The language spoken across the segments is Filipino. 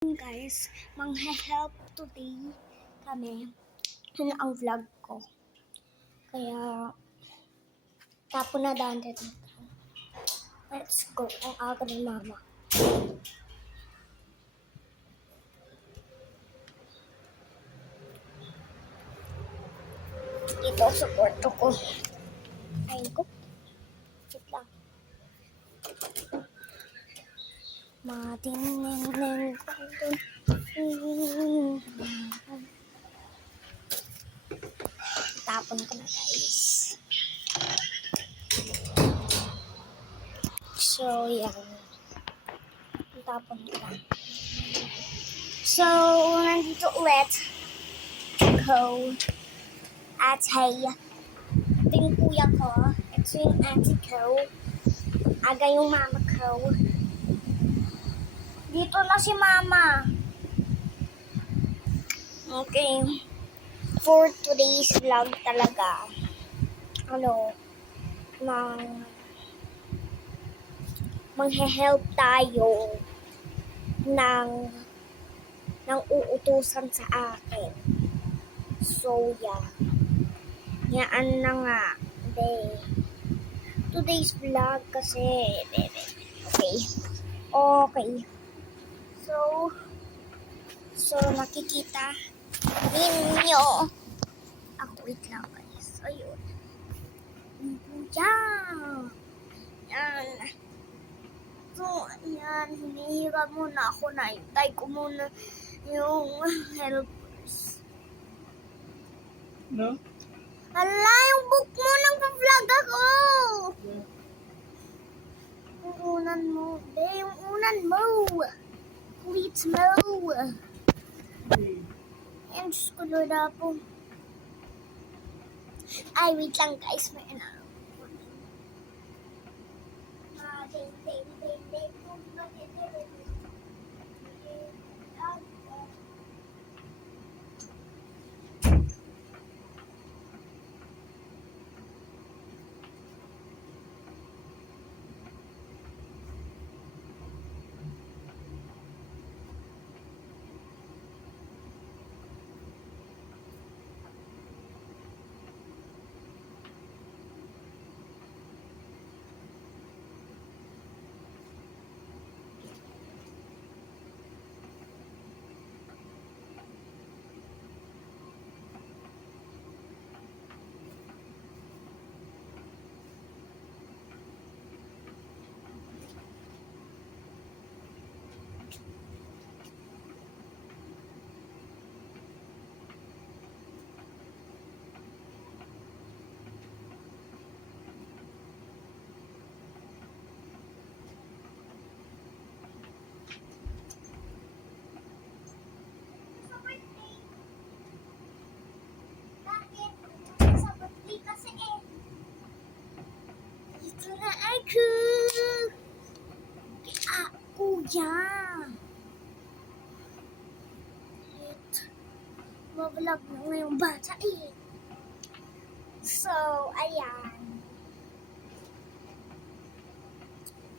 Guys, manghe-help today kami. Yun ang vlog ko. Kaya, tapon na daan dito. Let's go. Ang aga ni mama. Ito sa kwarto ko. Ayun ko. Wait lang. Mating-ning-ning. Tapon ko na, guys. So, yan. Tapon ko na. So, nandito ulit. Go. At hey, ito yung kuya ko. Ito yung auntie ko. Aga yung mama ko. Dito na si mama. Okay. For today's vlog talaga, manghe-help tayo ng uutusan sa akin. So, yeah. Yan na nga. Today's vlog kasi, Okay. So, nakikita ninyo. Wait lang, guys. Ayun. Yan. So, ayan. Hinihira muna ako na. Hintay ko muna yung helpers. No? Hala, yung book mo nang pa-vlog ako. Yung unan mo. Yung unan mo. Please mo. Ayan, Diyos ko, Lord po. Ay, wait lang, guys. May ito na ako. Kuya. Mablog na ngayong bata eh. So, ayan.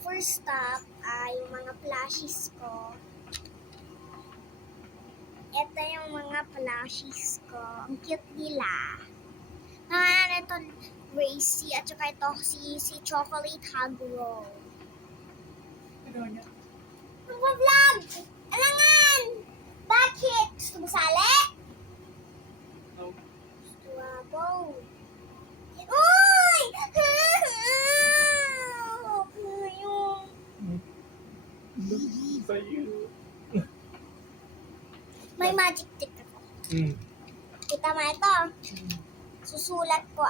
First stop ay yung mga plushies ko. Ito yung mga plushies ko. Ang cute nila. Ito Gracie at saka ito si Chocolate Hagro. Mag-vlog! Alangan! Bakit? Gusto mo sali? No. Gusto ako. Uy! Sa'yo. May magic trick ako. Kita mo ito. Susulat ko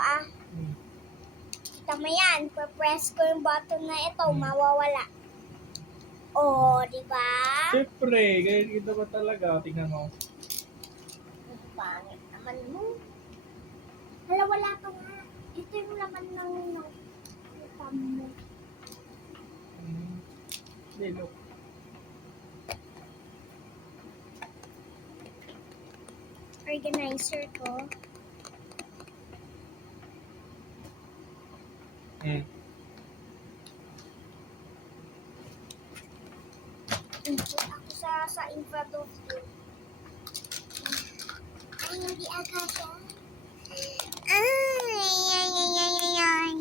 Kita mo yan. Press ko yung button na ito. Mawawala. Diba? Siyempre, ganyan kita ba talaga? Tingnan mo. Ang pangit naman mo. Hala, wala pa nga. Ito yung laman ng thumb mo. Hindi, look. Organizer ko. Input ako sa info Ay, hindi akasya. Ay, ay, ay, ay, ay, ay.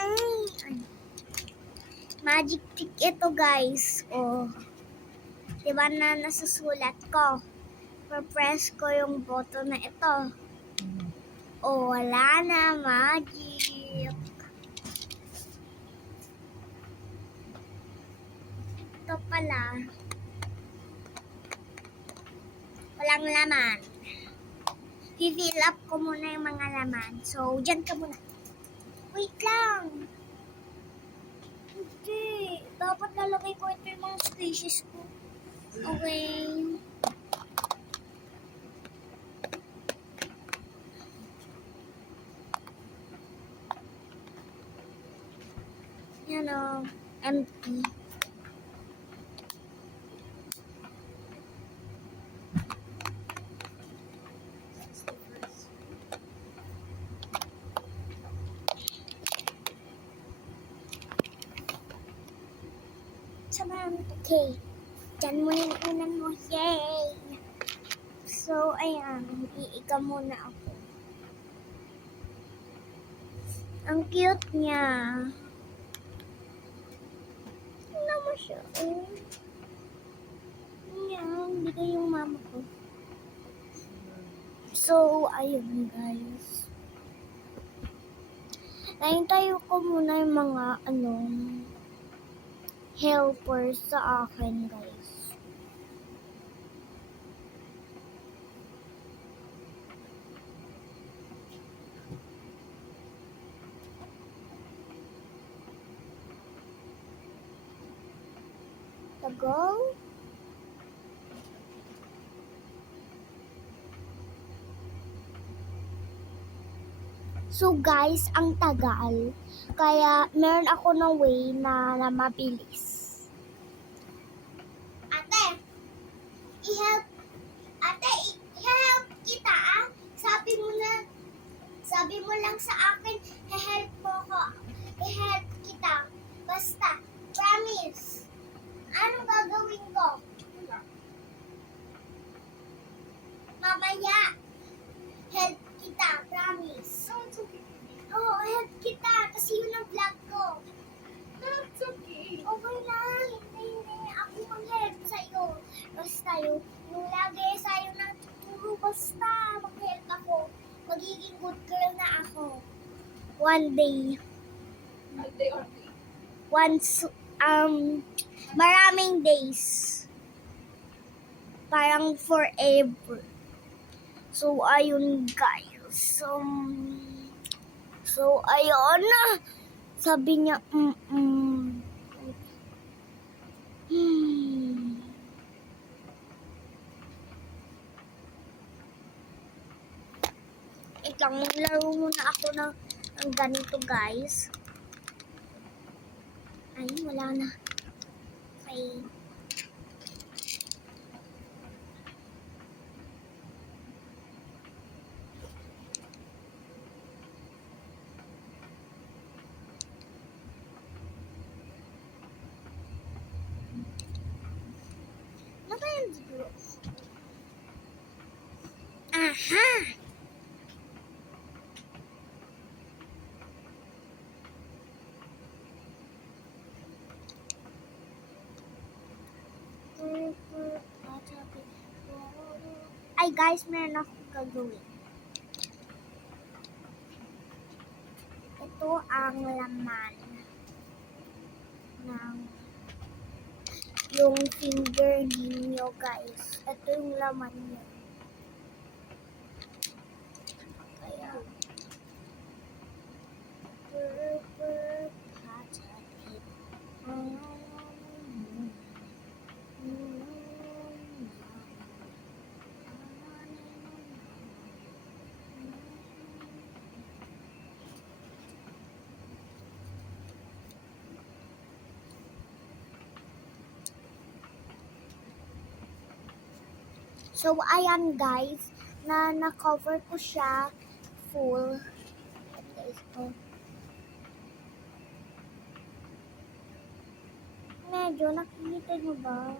Ay. Magic trick ito, guys. Oh. Diba na nasusulat ko? Press ko yung button na ito. Oh, wala na. Magic. Ito pala. Walang laman. I-fill up ko muna yung mga laman. So, dyan ka muna. Wait lang. Hindi. Dapat lalagay ko ito yung mga species ko. Okay. Yan o. Empty. Okay. Diyan mo yung unan mo. Yay! So, ayan. Iiga muna ako. Ang cute niya. Tingnan mo siya. Oh. Yan. Bigay yung mama ko. So, ayun guys. Nahintayo ko muna yung mga helpers sa akin, guys. Tagal. So guys, ang tagal. Kaya meron ako ng way na mabilis. Ate, i-help kita ah. Sabi mo lang sa akin, i-help mo ko. I-help kita. Basta, promise. Anong gagawin ko? Mamaya, help kita, promise. Oo, help kita. Kasi yun ang vlog ko. That's okay. Okay lang. Hindi. Ako mag-help sa'yo. Basta yung lagi sa'yo nang tuturo. Basta mag-help ako. Magiging good girl na ako. One day. Once, maraming days. Parang forever. So, ayun guys. So, ayun na. Sabi niya, Ito, maglaro muna ako ng ganito, guys. Ay, wala na. Okay. Ano ba yung siguro? Aha! Ay guys, meron akong gagawin. Ito ang laman ng yung finger ninyo, guys. Ito yung laman niya. Kaya So, ayan guys, na-cover ko siya full. Guys, oh. Medyo nakikita nyo ba?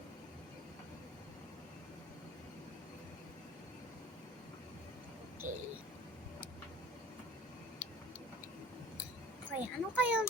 kaya? Ano kaya?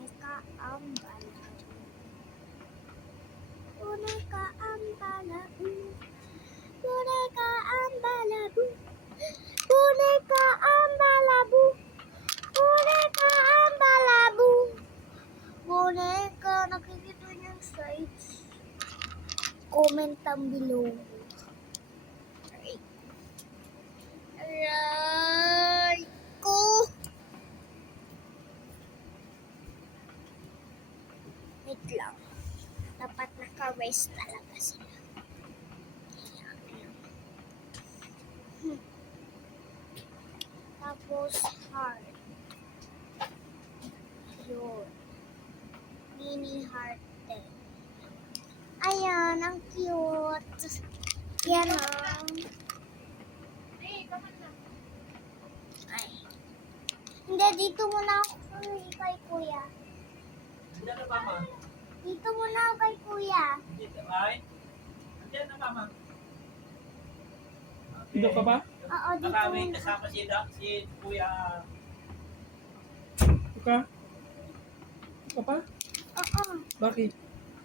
Boneka ang balabu. Boneka ang balabu. Boneka ang balabu. Boneka ang balabu. Boneka ang balabu. Boneka, nakikita niyo yung size. Comment down below. Aray ko. Wait lang. Dapat naka-rest talaga sila. Ayan. Tapos heart. Yun. Mini heart din. Ayan, ang cute. Yan o. Hey, come on na. Ay. Hindi, dito muna ako kay kuya. Andiyan na mama. Dito muna ako kay kuya. Dito ay. Andiyan na mama. Okay. Dito ka ba? Oo, dito Baka may muna. kasama si Kuya. Dito ka? Dito ka pa? Oo. Bakit?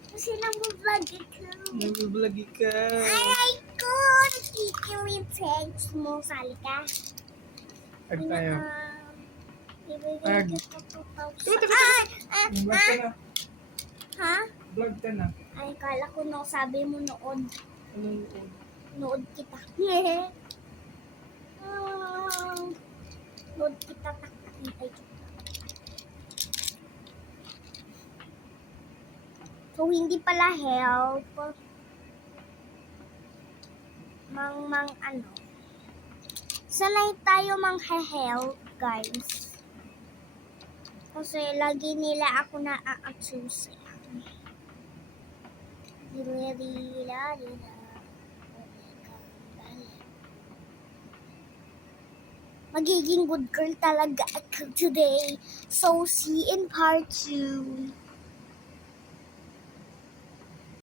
Kasi nang-vlog ikaw. Nag-vlog ka. Aray ko! Nakikita mo yung friends mo. Sali ka. Tag tayo. Ibigay Tag. kita 2,000. Teka, teka, Vlog ka na. Ha? Vlog ka na. Ay, kala ko no, sabi mo noon. Anong yun? Nood kita. Nood kita. Takintay kita. So, hindi pala help. Mang ano. Sanay tayo mang-help, guys. Kasi lagi nila ako na-a-accuse. Magiging good girl talaga ako today. So, see in part 2.